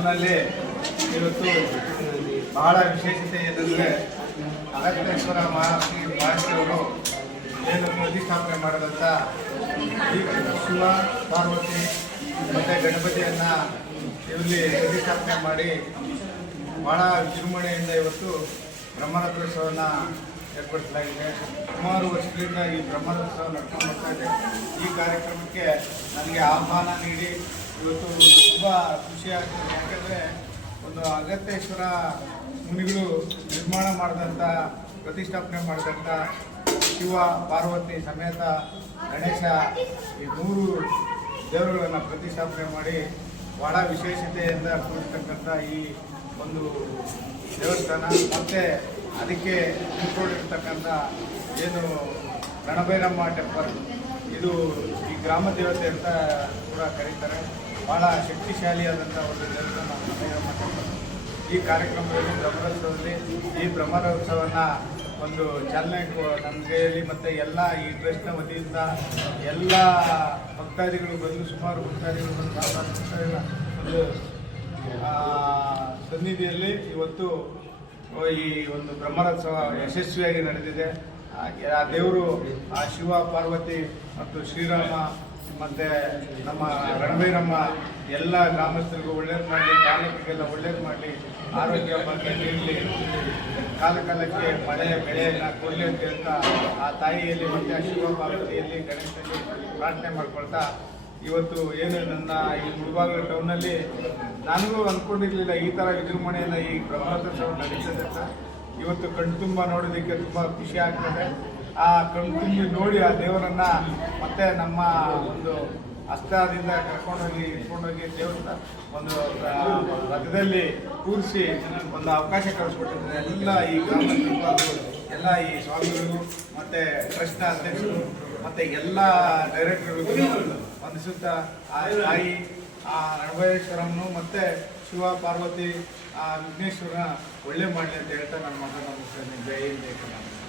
ಟೌನ್ನಲ್ಲಿ ಇವತ್ತು ಬಹಳ ವಿಶೇಷತೆ ಏನಂದರೆ ಅಗಸ್ತೇಶ್ವರ ಮಹರ್ಷಿಯವರು ಏನು ಪ್ರತಿಷ್ಠಾಪನೆ ಮಾಡಿದಂಥ ಈ ಶಿವ ಪಾರ್ವತಿ ಮತ್ತು ಗಣಪತಿಯನ್ನು ಇಲ್ಲಿ ಪ್ರತಿಷ್ಠಾಪನೆ ಮಾಡಿ ಭಾಳ ವಿಜೃಂಭಣೆಯಿಂದ ಇವತ್ತು ಬ್ರಹ್ಮರಥೋತ್ಸವವನ್ನು ಏರ್ಪಡಿಸಲಾಗಿದೆ. ಸುಮಾರು ವರ್ಷಗಳಿಂದ ಈ ಬ್ರಹ್ಮರಥೋತ್ಸವ ನಡ್ಕೊಂಡು ಬರ್ತಾ ಇದೆ. ಈ ಕಾರ್ಯಕ್ರಮಕ್ಕೆ ನನಗೆ ಆಹ್ವಾನ ನೀಡಿ ಇವತ್ತು ತುಂಬ ಖುಷಿಯಾಗ್ತದೆ. ಯಾಕೆಂದರೆ ಒಂದು ಅಗಸ್ತೇಶ್ವರ ಮುನಿಗಳು ನಿರ್ಮಾಣ ಮಾಡಿದಂಥ ಪ್ರತಿಷ್ಠಾಪನೆ ಮಾಡಿದಂಥ ಶಿವ ಪಾರ್ವತಿ ಸಮೇತ ಗಣೇಶ ಈ 3 ದೇವರುಗಳನ್ನು ಪ್ರತಿಷ್ಠಾಪನೆ ಮಾಡಿ ಭಾಳ ವಿಶೇಷತೆಯಿಂದ ಕೂಡಿರ್ತಕ್ಕಂಥ ಈ ಒಂದು ದೇವಸ್ಥಾನ ಮತ್ತು ಅದಕ್ಕೆ ನಿಂತ್ಕೊಂಡಿರ್ತಕ್ಕಂಥ ಏನು ರಣಭೈರಮ್ಮ ಟೆಂಪಲ್, ಇದು ಈ ಗ್ರಾಮ ದೇವತೆ ಅಂತ ಕೂಡ ಕರೀತಾರೆ. ಭಾಳ ಶಕ್ತಿಶಾಲಿಯಾದಂಥ ಒಂದು ದೇವಸ್ಥಾನ ರಣಭೈರಮ್ಮ ಟೆಂಪಲ್. ಈ ಕಾರ್ಯಕ್ರಮದಲ್ಲಿ ಈ ಬ್ರಹ್ಮರಥೋತ್ಸವವನ್ನು ಒಂದು ಚಾಲನೆ ನಮ್ಮ ಕೈಯಲ್ಲಿ ಮತ್ತು ಎಲ್ಲ ಈ ಟ್ರಸ್ಟ್ನ ವತಿಯಿಂದ ಎಲ್ಲ ಭಕ್ತಾದಿಗಳು ಬಂದು ಸುಮಾರು ಭಕ್ತಾದಿಗಳು ಬಂದು ಒಂದು ಸನ್ನಿಧಿಯಲ್ಲಿ ಇವತ್ತು ಈ ಒಂದು ಬ್ರಹ್ಮರಥೋತ್ಸವ ಯಶಸ್ವಿಯಾಗಿ ನಡೆದಿದೆ. ಆ ದೇವರು ಆ ಶಿವ ಪಾರ್ವತಿ ಮತ್ತು ಶ್ರೀರಾಮ ಮತ್ತು ನಮ್ಮ ರಣಭೈರಮ್ಮ ಎಲ್ಲ ಗ್ರಾಮಸ್ಥರಿಗೂ ಒಳ್ಳೇದು ಮಾಡಲಿ, ತಾಲೂಕಿಗೆಲ್ಲ ಒಳ್ಳೇದು ಮಾಡಲಿ, ಆರೋಗ್ಯ ಬಗ್ಗೆ ನೀಡಲಿ, ಕಾಲಕ್ಕೆ ಮಳೆ ಬೆಳೆಯನ್ನು ಕೊಡಲಿ ಅಂತ ಹೇಳ್ತಾ ಆ ತಾಯಿಯಲ್ಲಿ ಮತ್ತು ಆ ಶಿವ ಪಾರ್ವತಿಯಲ್ಲಿ ಗಣೇಶನಲ್ಲಿ ಪ್ರಾರ್ಥನೆ ಮಾಡ್ಕೊಳ್ತಾ ಇವತ್ತು ಏನು ನನ್ನ ಈ ಮುಳಬಾಗಿಲು ಟೌನಲ್ಲಿ ನನಗೂ ಅಂದ್ಕೊಂಡಿರಲಿಲ್ಲ ಈ ಥರ ವಿಜೃಂಭಣೆಯಿಂದ ಈ ಬ್ರಹ್ಮರಥೋತ್ಸವ ನಡೀತದೆ ಅಂತ. ಇವತ್ತು ಕಣ್ತುಂಬ ನೋಡೋದಕ್ಕೆ ತುಂಬ ಖುಷಿ ಆಗ್ತದೆ. ಆ ಕಣ್ತುಂಬಿ ನೋಡಿ ಆ ದೇವರನ್ನು ಮತ್ತೆ ನಮ್ಮ ಒಂದು ಹಸ್ತದಿಂದ ಕರ್ಕೊಂಡೋಗಿ ಇಟ್ಕೊಂಡೋಗಿ ದೇವರ ಒಂದು ರಥದಲ್ಲಿ ಕೂರಿಸಿ ಒಂದು ಅವಕಾಶ ಕಳಿಸ್ಕೊಟ್ಟಿದ್ದಾರೆ. ಎಲ್ಲ ಈ ಗ್ರಾಮಸ್ಥರು, ಎಲ್ಲ ಈ ಸ್ವಾಮಿಗಳು ಮತ್ತು ಟ್ರಸ್ಟ್ನ ಅಧ್ಯಕ್ಷರು ಮತ್ತು ಎಲ್ಲ ಡೈರೆಕ್ಟರ್ಗಳಿಗೂ ವಂದಿಸುತ್ತಾ ಆ ತಾಯಿ ಆ ರಣಭೈರೇಶ್ವರನ್ನು ಮತ್ತು ಶಿವ ಪಾರ್ವತಿ ಆ ವಿಘ್ನೇಶ್ವರನ ಒಳ್ಳೆ ಮಾಡಲಿ ಅಂತ ಹೇಳ್ತಾ ನನ್ನ ಮಾತನ್ನು ಮುಗಿಸ್ತೇನೆ. ಜೈ ಹಿಂದ್.